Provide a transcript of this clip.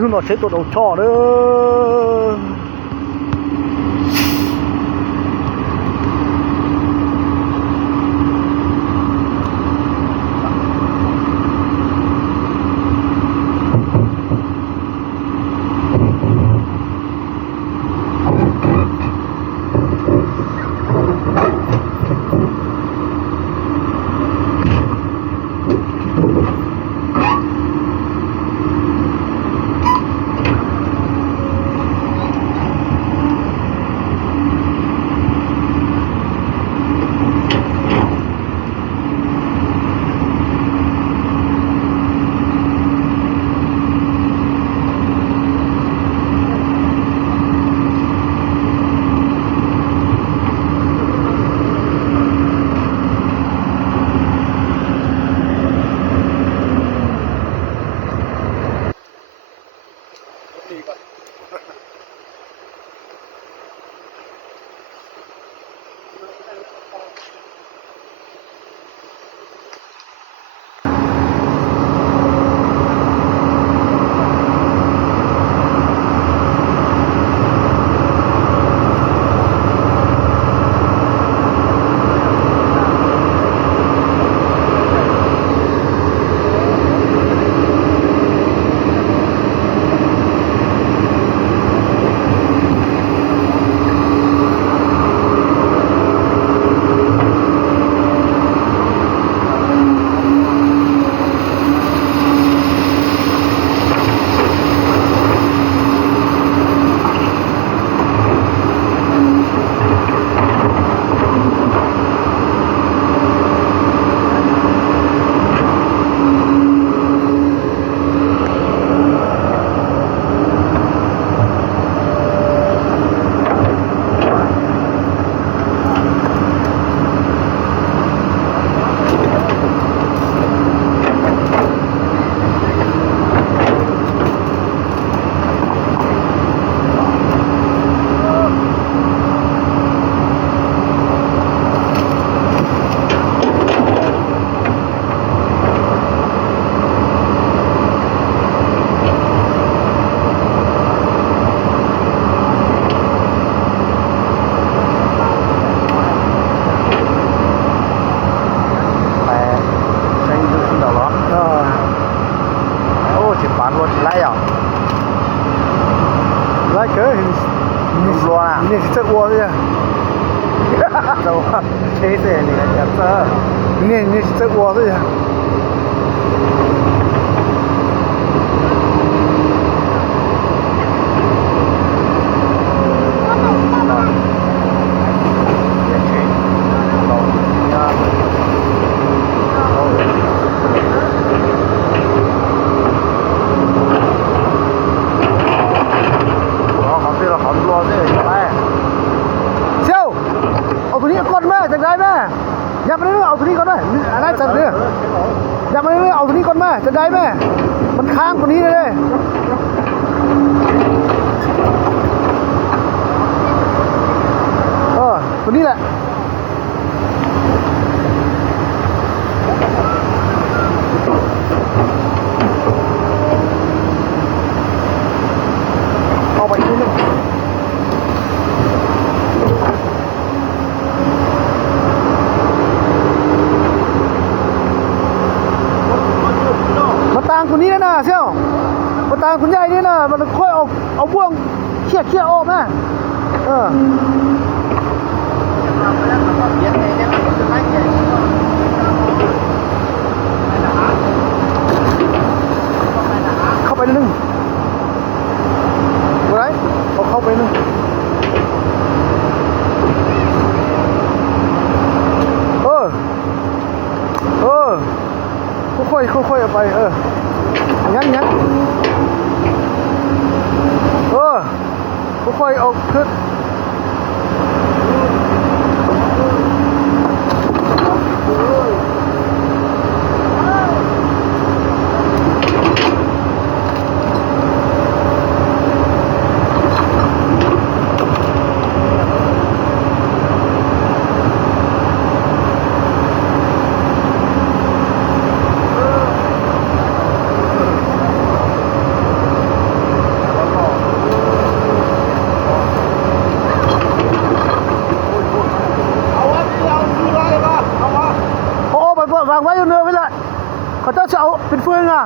chúng nó chế tụt đầu trò nữa.นี่จะอ้วนเลยจะว่าเชสเนี่ยอยากจะนี่จะอ้วนเลยอย่าไปเรื่อยเอาตัวนี้ก่อนไหมอะไรจัดเนี่ยอย่าไปเรื่อยเอาตัวนี้ก่อนไหมจะได้ไหมมันค้างตัวนี้เลยตัวนี้แหละเอาไปนิดนึงตัวนี้นะเสี่ยวมาตามคุณยายนี่นะมันค่อยเอาบ่วงเขี่ยออกนะเข้าไปนิดนึงอะไรเอาเข้าไปนึงค่อยเอาไปงั้นค่อยเอาขึ้น วางไว้อยู่เนื้อไว้ละเขาเจ้าจะเอาเป็นเฟืองอ่ะ